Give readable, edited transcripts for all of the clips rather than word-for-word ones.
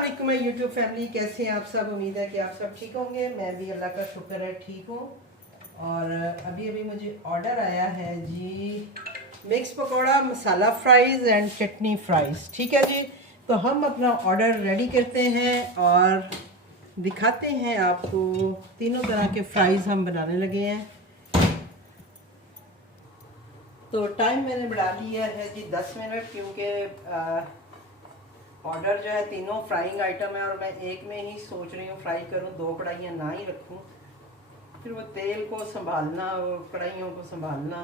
अस्सलाम वालेकुम YouTube family, कैसे हैं आप सब। उम्मीद है कि आप सब ठीक होंगे। मैं भी अल्लाह का शुक्र है ठीक हूँ। और अभी अभी मुझे ऑर्डर आया है जी, mix pakora, masala fries and chutney fries. ठीक है जी, तो हम अपना ऑर्डर रेडी करते हैं और दिखाते हैं आपको। तीनों तरह के फ्राइज़ हम बनाने लगे हैं। तो टाइम मैंने बढ़ा लिया है जी 10 मिनट, क्योंकि ऑर्डर जो है तीनों फ्राइंग आइटम है और मैं एक में ही सोच रही हूँ फ्राई करूँ, दो कढ़ाइयाँ ना ही रखूँ। फिर वो तेल को संभालना और कढ़ाइयों को संभालना,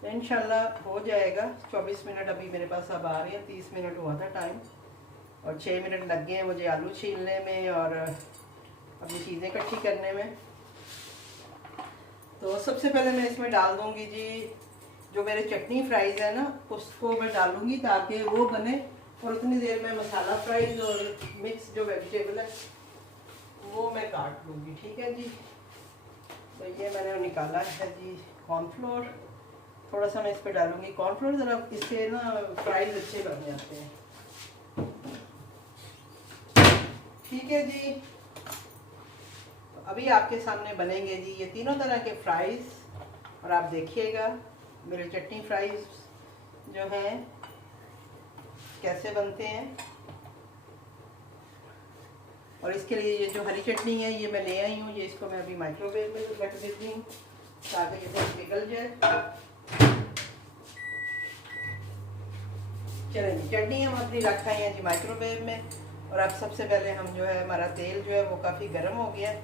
तो इंशाल्लाह हो जाएगा। 24 मिनट अभी मेरे पास अब आ रही है, 30 मिनट हुआ था टाइम और 6 मिनट लग गए हैं मुझे आलू छीलने में और अपनी चीज़ें इकट्ठी करने में। तो सबसे पहले मैं इसमें डाल दूँगी जी जो मेरे चटनी फ्राइज़ है ना, उसको मैं डालूँगी ताकि वो बने। और उतनी देर में मसाला फ्राइज़ और मिक्स जो वेजिटेबल है वो मैं काट लूँगी। ठीक है जी, तो ये मैंने निकाला है जी कॉर्नफ्लोर। थोड़ा सा मैं इस पर डालूँगी कॉर्नफ्लोर, ज़रा इससे ना फ्राइज़ अच्छे बन जाते हैं। ठीक है जी, तो अभी आपके सामने बनेंगे जी ये तीनों तरह के फ्राइज़ और आप देखिएगा मेरे चटनी फ्राइज़ जो हैं कैसे बनते हैं। और इसके लिए ये जो हरी चटनी है ये मैं ले आई हूँ, ये इसको मैं अभी माइक्रोवेव में रख देती हूँ ताकि ये पिघल जाए। चलें जी, चटनी हम अपनी रख आई हैं जी माइक्रोवेव में। और अब सबसे पहले हम जो है, हमारा तेल जो है वो काफ़ी गर्म हो गया है।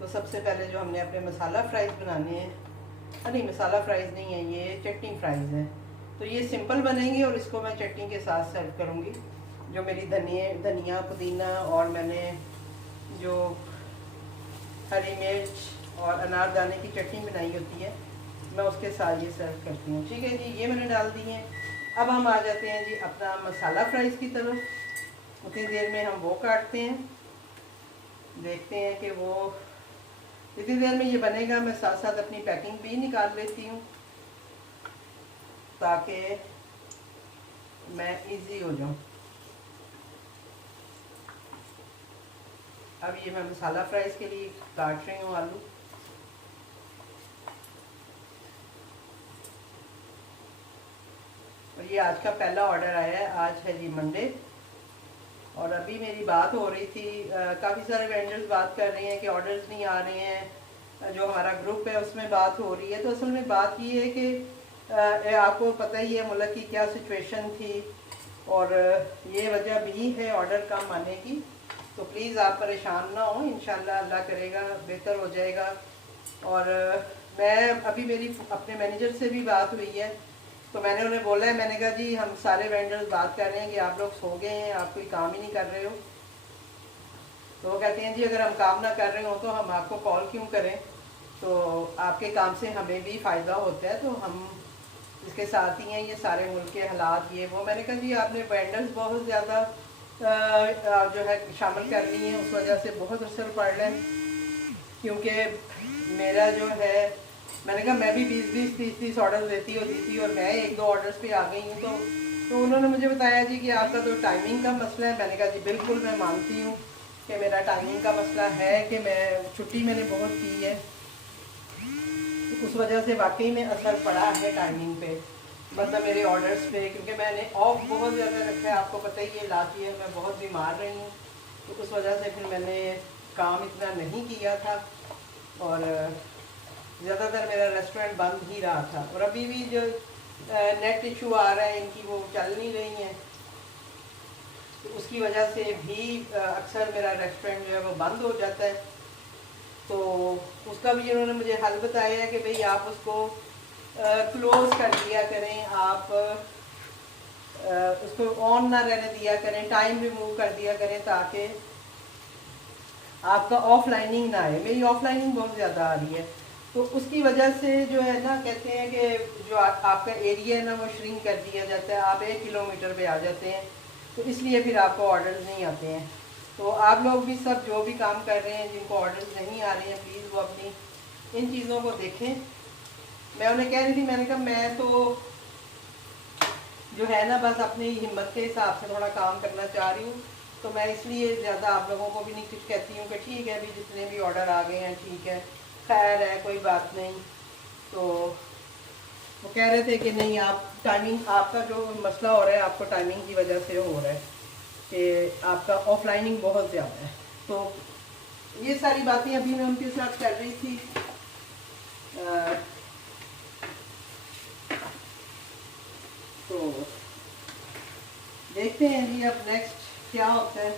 तो सबसे पहले जो हमने अपने मसाला फ्राइज़ बनाने हैं, नहीं मसाला फ्राइज़ नहीं है, ये चटनी फ्राइज़ है। तो ये सिंपल बनेंगे और इसको मैं चटनी के साथ सर्व करूँगी। जो मेरी धनिया पुदीना और मैंने जो हरी मिर्च और अनारदाने की चटनी बनाई होती है, मैं उसके साथ ये सर्व करती हूँ। ठीक है जी, ये मैंने डाल दी है। अब हम आ जाते हैं जी अपना मसाला फ्राइज़ की तरफ। उतनी देर में हम वो काटते हैं, देखते हैं कि वो इतनी देर में ये बनेगा। मैं साथ साथ अपनी पैकिंग भी निकाल लेती हूँ ताकि मैं इजी हो जाऊँ। अब ये मैं मसाला फ्राइज़ के लिए काट रही हूँ आलू। और ये आज का पहला ऑर्डर आया है, आज है जी मंडे। और अभी मेरी बात हो रही थी, काफ़ी सारे वेंडर्स बात कर रहे हैं कि ऑर्डर्स नहीं आ रहे हैं। जो हमारा ग्रुप है उसमें बात हो रही है। तो असल में बात ये है कि आपको पता ही है मुल्क की क्या सिचुएशन थी और ये वजह भी है ऑर्डर कम आने की। तो प्लीज़ आप परेशान ना हो, इंशाल्लाह अल्लाह करेगा बेहतर हो जाएगा। और मैं अभी मेरी अपने मैनेजर से भी बात हुई है, तो मैंने उन्हें बोला है, मैंने कहा जी हम सारे वेंडर्स बात कर रहे हैं कि आप लोग सो गए हैं, आप कोई काम ही नहीं कर रहे हो। तो वो कहते हैं जी अगर हम काम ना कर रहे हो तो हम आपको कॉल क्यों करें, तो आपके काम से हमें भी फ़ायदा होता है, तो हम इसके साथ ही हैं। ये सारे मुल्क के हालात ये वो। मैंने कहा जी आपने वेंडर्स बहुत ज़्यादा जो है शामिल कर ली हैं, उस वजह से बहुत असर पड़ रहा है। क्योंकि मेरा जो है, मैंने कहा मैं भी 20-20, 30-30 ऑर्डर देती होती थी और मैं 1-2 ऑर्डर्स पे आ गई हूँ। तो उन्होंने मुझे बताया जी कि आपका तो टाइमिंग का मसला है। मैंने कहा जी बिल्कुल मैं मानती हूँ कि मेरा टाइमिंग का मसला है कि मैं छुट्टी मैंने बहुत की है, तो उस वजह से वाकई में असर पड़ा है टाइमिंग पे, मतलब मेरे ऑर्डर्स पे। क्योंकि मैंने ऑफ बहुत ज़्यादा रखा है, आपको पता ही है लास्ट ईयर मैं बहुत बीमार रही हूँ, तो उस वजह से फिर मैंने काम इतना नहीं किया था और ज़्यादातर मेरा रेस्टोरेंट बंद ही रहा था। और अभी भी जो नेट इशू आ रहा है इनकी, वो चल नहीं रही हैं, तो उसकी वजह से भी अक्सर मेरा रेस्टोरेंट जो है वो बंद हो जाता है। तो उसका भी इन्होंने मुझे हल बताया है कि भाई आप उसको क्लोज़ कर दिया करें, आप उसको ऑन ना रहने दिया करें, टाइम रिमूव कर दिया करें ताकि आपका ऑफलाइनिंग ना आए। मेरी ऑफलाइनिंग बहुत ज़्यादा आ रही है, तो उसकी वजह से जो है ना, कहते हैं कि जो आपका एरिया है ना वो श्रिंक कर दिया जाता है, आप 1 किलोमीटर पे आ जाते हैं, तो इसलिए फिर आपको ऑर्डर्स नहीं आते हैं। तो आप लोग भी सब जो भी काम कर रहे हैं, जिनको ऑर्डर्स नहीं आ रहे हैं, प्लीज़ वो अपनी इन चीज़ों को देखें। मैं उन्हें कह रही थी, मैंने कहा मैं तो जो है ना बस अपनी हिम्मत के हिसाब से थोड़ा काम करना चाह रही हूँ, तो मैं इसलिए ज़्यादा आप लोगों को भी नहीं कुछ कहती हूँ कि ठीक है अभी जितने भी ऑर्डर आ गए हैं ठीक है, खैर है, कोई बात नहीं। तो वो कह रहे थे कि नहीं, आप टाइमिंग, आपका जो मसला हो रहा है आपको टाइमिंग की वजह से हो रहा है कि आपका ऑफलाइनिंग बहुत ज़्यादा है। तो ये सारी बातें अभी मैं उनके साथ कर रही थी। तो देखते हैं जी अब नेक्स्ट क्या होता है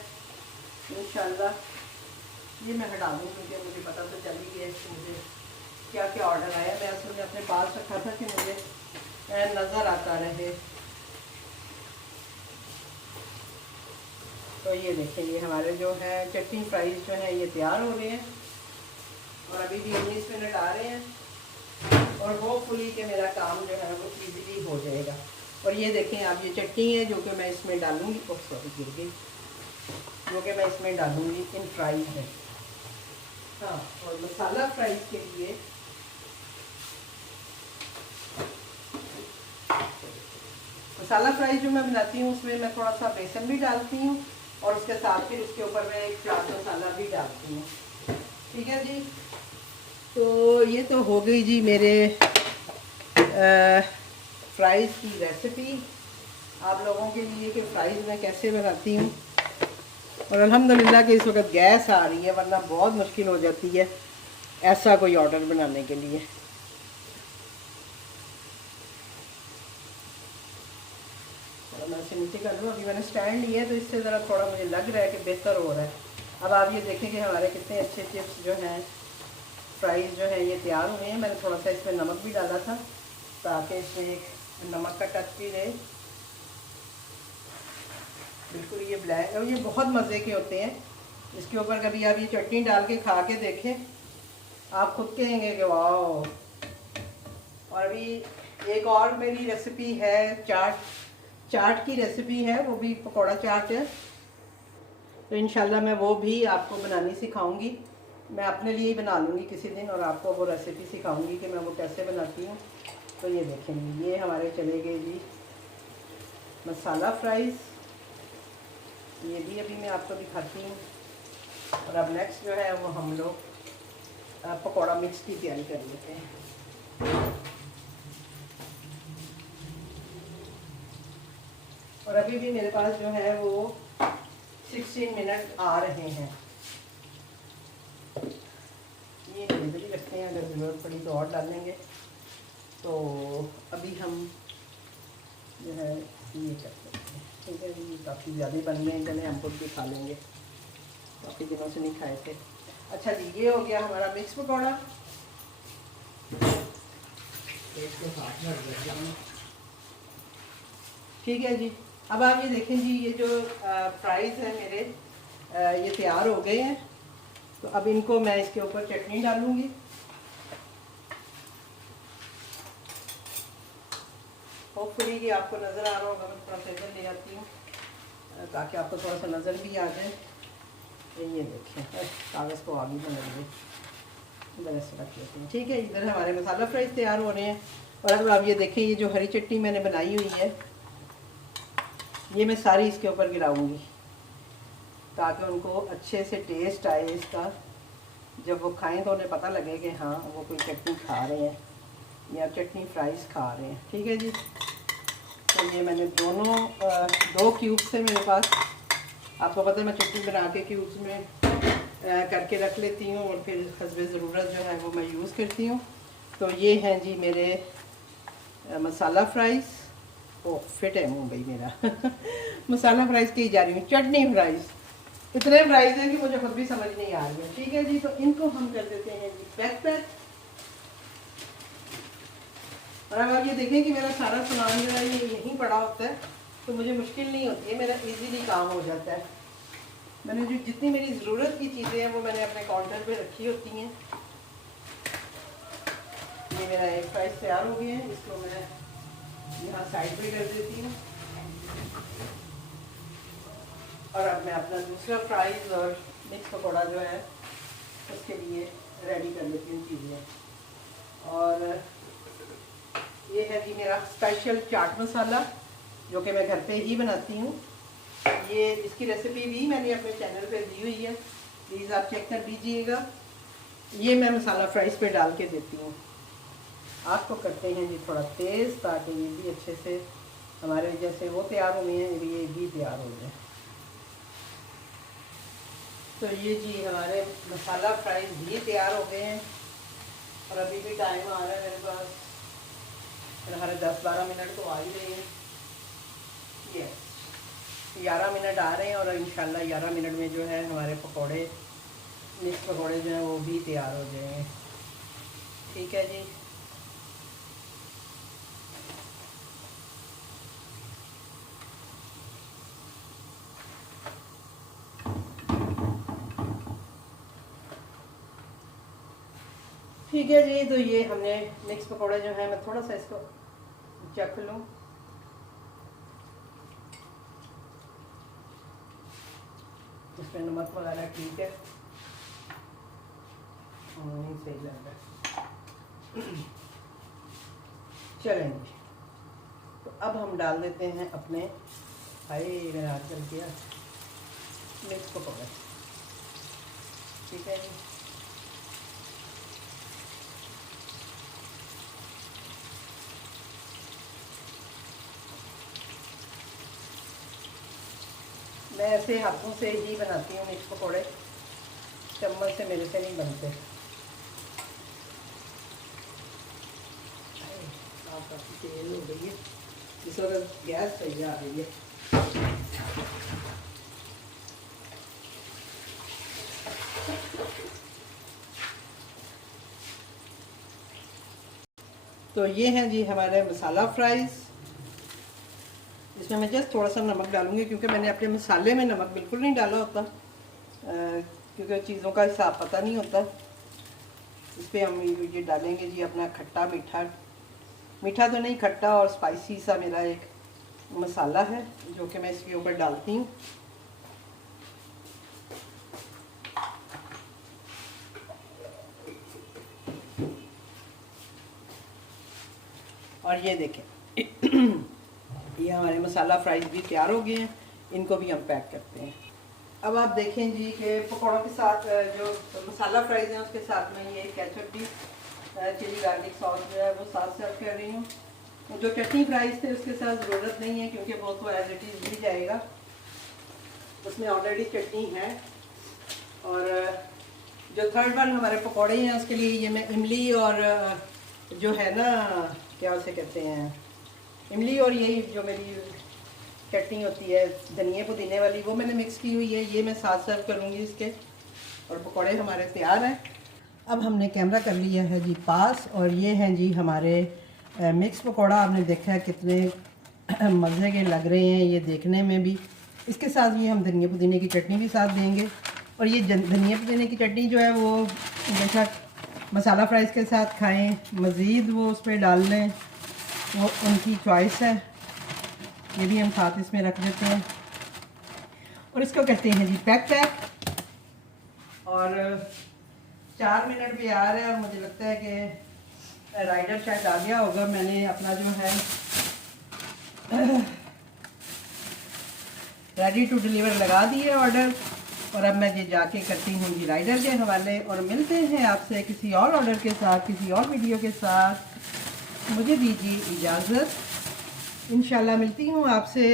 इंशाल्लाह। ये मैं हटा दूँ क्योंकि मुझे पता तो चल ही गया कि मुझे क्या क्या ऑर्डर आया। मैं असल में अपने पास रखा था कि मुझे नज़र आता रहे। तो ये देखें, ये हमारे जो है चटनी फ्राइज जो है ये तैयार हो रहे हैं और अभी भी 19 मिनट आ रहे हैं और होपफुली कि मेरा काम जो है वो इजीली हो जाएगा। और ये देखें आप, ये चटनी है जो कि मैं इसमें डालूँगी, सॉरी गिर गई, जो कि मैं इसमें डालूँगी इन फ्राइज में। हाँ, और मसाला फ्राइज के लिए मसाला फ्राई जो मैं बनाती हूँ उसमें मैं थोड़ा सा बेसन भी डालती हूँ और उसके साथ फिर उसके ऊपर मैं एक चाट मसाला भी डालती हूँ। ठीक है जी। तो ये तो हो गई जी मेरे फ्राइज़ की रेसिपी आप लोगों के लिए कि फ़्राइज़ मैं कैसे बनाती हूँ। और अल्हम्दुलिल्लाह कि इस वक्त गैस आ रही है, वरना बहुत मुश्किल हो जाती है ऐसा कोई ऑर्डर बनाने के लिए। मैं इसे नीचे कर दूँ। अभी मैंने स्टैंड लिया है तो इससे ज़रा थोड़ा मुझे लग रहा है कि बेहतर हो रहा है। अब आप ये देखें कि हमारे कितने अच्छे चिप्स जो हैं, फ्राइज़ जो है ये तैयार हुए हैं। मैंने थोड़ा सा इसमें नमक भी डाला था ताकि इसमें एक नमक का टच भी रहे। बिल्कुल ये ब्लैक, और ये बहुत मज़े के होते हैं। इसके ऊपर कभी आप ये चटनी डाल के खा के देखें, आप खुद कहेंगे कि वाह। और अभी एक और मेरी रेसिपी है, चाट की रेसिपी है, वो भी पकौड़ा चाट है। तो इंशाल्लाह मैं वो भी आपको बनानी सिखाऊंगी। मैं अपने लिए ही बना लूँगी किसी दिन और आपको वो रेसिपी सिखाऊंगी कि मैं वो कैसे बनाती हूँ। तो ये देखेंगे, ये हमारे चले गए जी मसाला फ्राइज़। ये भी अभी मैं आपको दिखाती हूँ। और अब नेक्स्ट जो है वो हम लोग पकौड़ा मिक्स की तैयारी कर लेते हैं। और अभी भी मेरे पास जो है वो 16 मिनट आ रहे हैं। ये इधर ही रखते हैं, अगर ज़रूरत पड़ी तो और डालेंगे। तो अभी हम जो है ये करते हैं। ठीक है, ये काफ़ी ज़्यादा बन गए, चले हम खुद भी खा लेंगे, काफ़ी दिनों से नहीं खाए थे। अच्छा जी, ये हो गया हमारा मिक्स पकौड़ा। ठीक है जी। अब आप ये देखें जी, ये जो फ्राइज़ है मेरे ये तैयार हो गए हैं। तो अब इनको मैं इसके ऊपर चटनी डालूंगी। होपफुली कि आपको नज़र आ रहा होगा। मैं थोड़ा सा इधर ले आती हूँ ताकि आपको थोड़ा सा नज़र भी आ जाए। ये देखें, कागज़ को आगे बनाएंगे, इधर ऐसे रख लेते हैं। ठीक है, इधर हमारे मसाला फ्राइज़ तैयार हो रहे हैं। और अब आप ये देखें, ये जो हरी चटनी मैंने बनाई हुई है ये मैं सारी इसके ऊपर गिराऊंगी ताकि उनको अच्छे से टेस्ट आए इसका। जब वो खाएं तो उन्हें पता लगे कि हाँ वो कोई चटनी खा रहे हैं या चटनी फ्राइज़ खा रहे हैं। ठीक है जी। तो ये मैंने दो क्यूब्स से मेरे पास, आपको पता है मैं चटनी बना के क्यूब्स में करके रख लेती हूँ और फिर हस्बे ज़रूरत जो है वो मैं यूज़ करती हूँ। तो ये हैं जी मेरे मसाला फ्राइज़। ओ फिट है मुँह भाई मेरा मसाला फ्राइज़ की जा रही हूँ, चटनी फ्राइज़। इतने फ्राइज़ हैं कि मुझे खुद भी समझ नहीं आ रही है। ठीक है जी। तो इनको हम कर देते हैं जी पैक। और अब आप ये देखें कि मेरा सारा सामान जो है ये यहीं पड़ा होता है, तो मुझे मुश्किल नहीं होती है, मेरा इजीली काम हो जाता है। मैंने जो जितनी मेरी ज़रूरत की चीज़ें हैं वो मैंने अपने काउंटर पे रखी होती हैं। ये मेरा एक फ्राइज़ तैयार हो गया है, इसको मैं यहाँ साइड पे कर देती हूँ। और अब मैं अपना दूसरा फ्राइज़ और मिक्स पकौड़ा जो है उसके लिए रेडी कर लेती हूँ चीज़ें। और ये है जी मेरा स्पेशल चाट मसाला जो कि मैं घर पे ही बनाती हूँ। ये इसकी रेसिपी भी मैंने अपने चैनल पे दी हुई है, प्लीज़ आप चेक कर लीजिएगा। ये मैं मसाला फ्राइज़ पे डाल के देती हूँ। आग को करते हैं जी थोड़ा तेज़, ताकि ये भी अच्छे से हमारे जैसे वो तैयार हुए हैं ये भी तैयार हो जाए। तो ये जी हमारे मसाला फ्राइज़ भी तैयार हो गए हैं और अभी भी टाइम आ रहा है मेरे पास, हमारे 10-12 मिनट तो आ ही रहे हैं। ये 11 मिनट आ रहे हैं और इंशाल्लाह 11 मिनट में जो है हमारे पकोड़े, मिक्स पकोड़े जो हैं वो भी तैयार हो जाएंगे। ठीक है जी। ठीक है जी, तो ये हमने मिक्स पकौड़े जो है, मैं थोड़ा सा इसको चख लूँ। इसमें नमक वगैरह ठीक है, नहीं सही लग रहा है। चलेंगे, तो अब हम डाल देते हैं अपने, भाई मैंने आजकल किया मिक्स पकौड़े। ठीक है जी। मैं ऐसे हाथों से ही बनाती हूँ मिक्स पकौड़े, चम्मच से मेरे से नहीं बनते। काफ़ी तेल हो गई है, इस वक्त गैस सही आ रही है। तो ये हैं जी हमारे मसाला फ्राइज़। इसमें मैं जस्ट थोड़ा सा नमक डालूंगी, क्योंकि मैंने अपने मसाले में नमक बिल्कुल नहीं डाला होता, क्योंकि चीज़ों का हिसाब पता नहीं होता। इस पर हम ये डालेंगे जी अपना खट्टा मीठा, मीठा तो नहीं खट्टा और स्पाइसी सा मेरा एक मसाला है जो कि मैं इसके ऊपर डालती हूँ। और ये देखें ये हमारे मसाला फ्राइज़ भी तैयार हो गए हैं, इनको भी हम पैक करते हैं। अब आप देखें जी कि पकौड़ों के साथ जो मसाला फ्राइज़ हैं उसके साथ में ये केचप भी, चिली गार्लिक सॉस जो है वो साथ सर्व कर रही हूँ। जो चटनी फ्राइज़ थे उसके साथ ज़रूरत नहीं है, क्योंकि वो तो एज इट इज़ मिल जाएगा, उसमें ऑलरेडी चटनी है। और जो थर्ड वन हमारे पकौड़े हैं उसके लिए ये मैं इमली और जो है ना, क्या उसे कहते हैं, इमली और यही जो मेरी चटनी होती है धनिया पुदीने वाली, वो मैंने मिक्स की हुई है, ये मैं साथ सर्व करूँगी इसके। और पकौड़े हमारे तैयार हैं। अब हमने कैमरा कर लिया है जी पास, और ये हैं जी हमारे मिक्स पकौड़ा। आपने देखा है कितने मज़े के लग रहे हैं ये देखने में भी। इसके साथ ये हम धनिया पुदीने की चटनी भी साथ देंगे, और ये धनिया पुदीने की चटनी जो है वो बेशक मसाला फ्राइज़ के साथ खाएं, मज़ीद वो उस पर डाल लें, वो उनकी चॉइस है। ये भी हम साथ इसमें रख देते हैं, और इसको कहते हैं जी पैक पैक। और 4 मिनट भी आ रहे हैं, और मुझे लगता है कि राइडर शायद आ गया होगा। मैंने अपना जो है रेडी टू डिलीवर लगा दिया ऑर्डर, और अब मैं ये जाके करती हूँ जी राइडर के हवाले। और मिलते हैं आपसे किसी और ऑर्डर के साथ, किसी और वीडियो के साथ। मुझे दीजिए इजाज़त, इंशाल्लाह मिलती हूँ आपसे।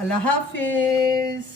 अल्लाह हाफिज़।